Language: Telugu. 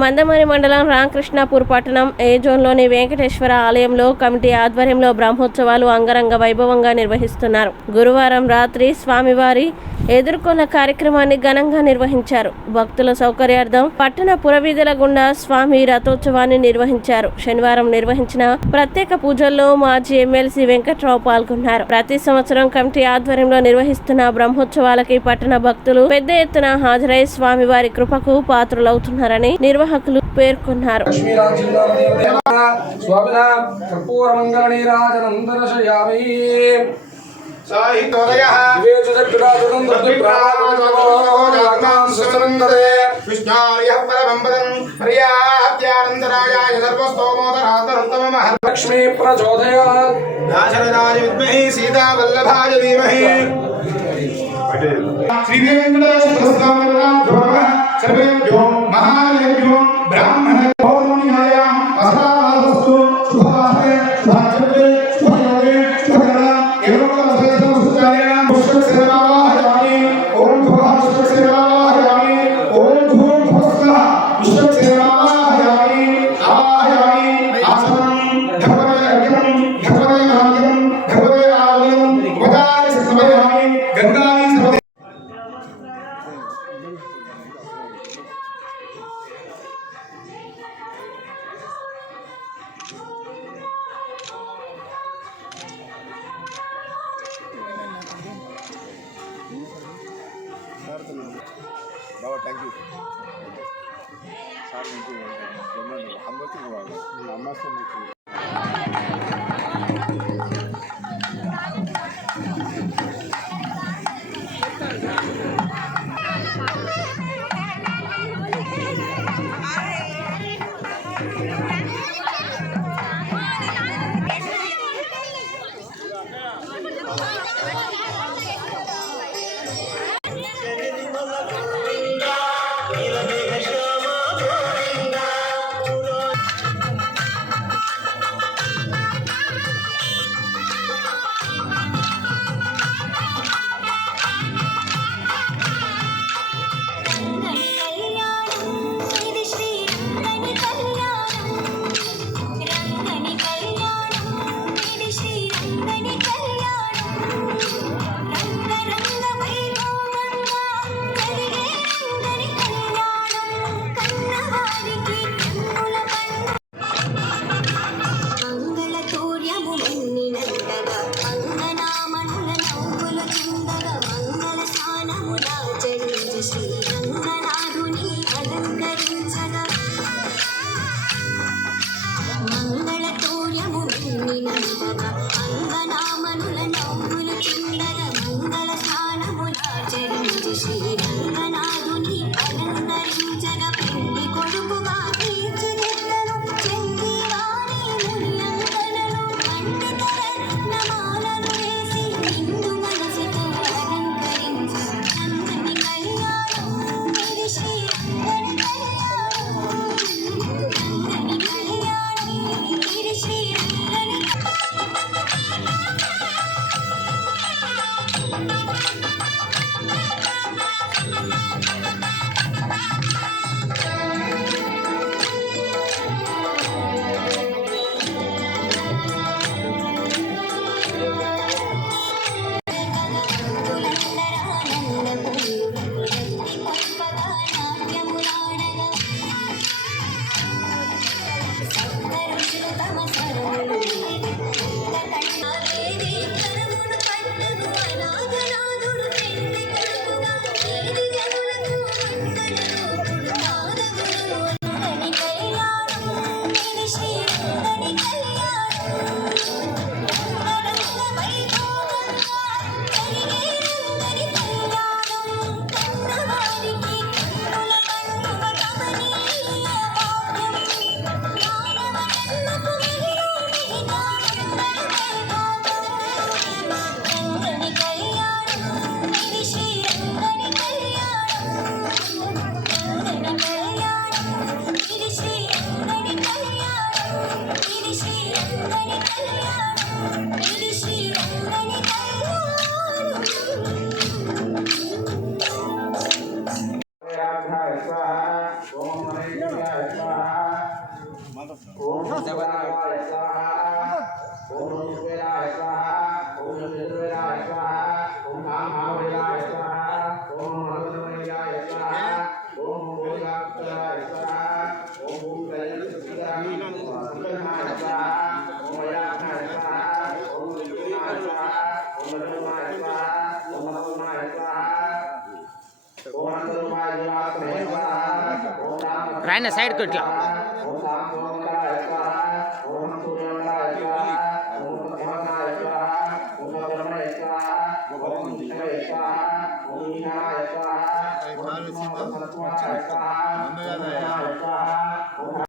మందమరి మండలం రామకృష్ణాపూర్ పట్టణం ఏ జోన్లోని వెంకటేశ్వర ఆలయంలో కమిటీ ఆధ్వర్యంలో బ్రహ్మోత్సవాలు అంగరంగ వైభవంగా నిర్వహిస్తున్నారు. గురువారం రాత్రి స్వామివారి ఎదుర్కొన్న కార్యక్రమాన్ని ఘనంగా నిర్వహించారు. భక్తుల సౌకర్యార్థం పట్టణ పురవీధుల గుండా స్వామి రథోత్సవాన్ని నిర్వహించారు. శనివారం నిర్వహించిన ప్రత్యేక పూజల్లో మాజీ ఎమ్మెల్సీ వెంకట్రావు పాల్గొన్నారు. ప్రతి సంవత్సరం కమిటీ ఆధ్వర్యంలో నిర్వహిస్తున్న బ్రహ్మోత్సవాలకి పట్టణ భక్తులు పెద్ద ఎత్తున హాజరై స్వామివారి కృపకు పాత్రులవుతున్నారని నిర్వాహకులు పేర్కొన్నారు. लक्ष्मी प्रचोदयात् दाशरथाय विद्महे सीतावल्लभाय धीमहि श्री वेंकटेश्वर सर्वेभ्यो महादेव्यो ब्राह्मणेभ्यो नमः असरावस्तु शुभवासरे शुभक्षत्रे शुभयोगे शुभकरा एवं सुचार्या पुष्पसेवाहयामि ओम पुष्पसेवाहयामि ओम धूम भस्मः पुष्पसेवाहयामि आह्यामि आसनं धर्मयज्ञं धर्मयज्ञं धर्मयागं उपदाय समयामि गंगानि बाबा थैंक यू सार हम लोग अम्मा से स्वाहा ओम महेश्वराय स्वाहा ओम शिवाय स्वाहा ओम ईश्वराय स्वाहा ओम ईश्वराय स्वाहा ओम महावीराय स्वाहा ओम महावीराय स्वाहा ओम भोगाक्षराय स्वाहा ओम त्रयंबकाय स्वाहा ओम याज्ञाय स्वाहा ओम विष्णुनाय स्वाहा ओम नमोनाय स्वाहा ओम नमोनाय स्वाहा ओम अंतरुमाय स्वाहा ओम राम రాయన సైడ్ కొట్లా ओम राम सोमनाय स्वाहा ओम सूर्यनाय स्वाहा ओम भगवानाय स्वाहा ओम ब्रह्मणे स्वाहा ओम विष्णवे स्वाहा ओम ईशानाय स्वाहा ओम स्वाहा स्वाहा ओम स्वाहा